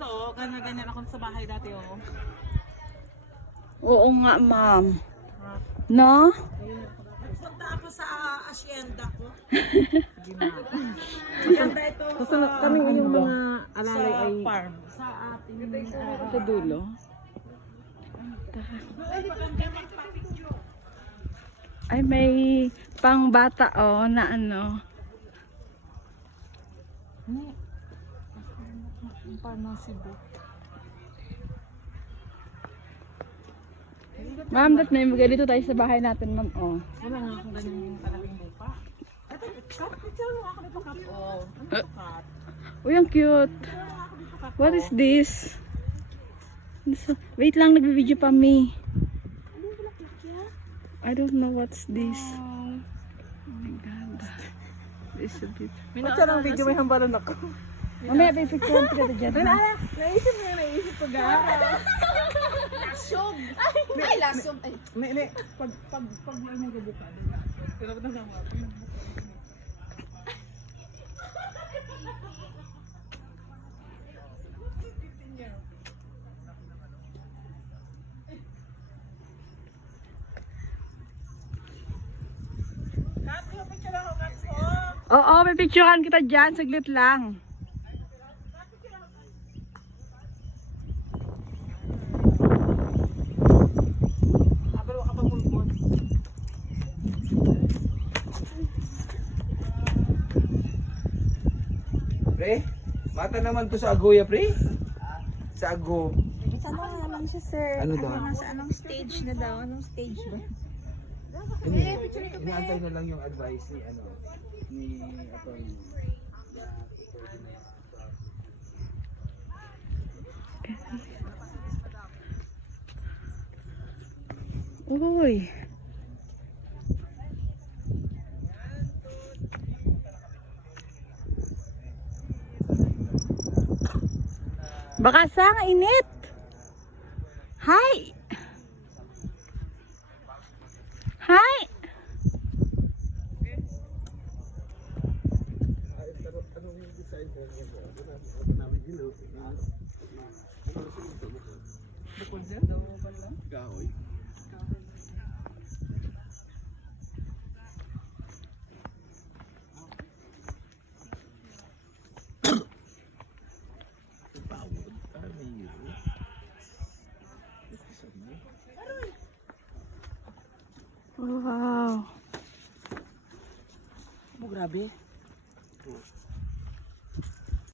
dito, oh. Ganyan ako sa bahay dati, oh. Oo nga, ma'am. No? Nagpunta ako sa asyenda ko. Asyenda ito Kami yung mga alalay ay farm. Sa ating sa dulo. Ay, may pang bata oh na ano. Parang Cebu. Ma'am, dat may mga dito tayo sa bahay natin, ma'am. Oh. Wala nga akong ganyan yung talagang lupa. Ito, picture mo ako dito, Kap. Oh, ano ito, Kap? Uy, ang cute. What is this? Wait lang, nagbe-video pa me. I don't know what's this. Oh my God. This is a bit. Ba't ang video may hambalan ako? Mamaya, may picture ka dyan. Naisip mo yung naisip ko, ga. Lasog! Ay, lasog! Ay. Pag may nagabukad. Pero na naman. Oo, may picturean kita dyan. Saglit lang. Pre, mata naman to sa Agoya, pre. Sa Ago. Tanong nga lang siya, sir. Ano daw? Nasa anong stage na daw? Anong stage ba? Inaantay na lang yung advice ni attorney. Uy. Baka sang init. Hi. Hi. Wow. Oh, grabe.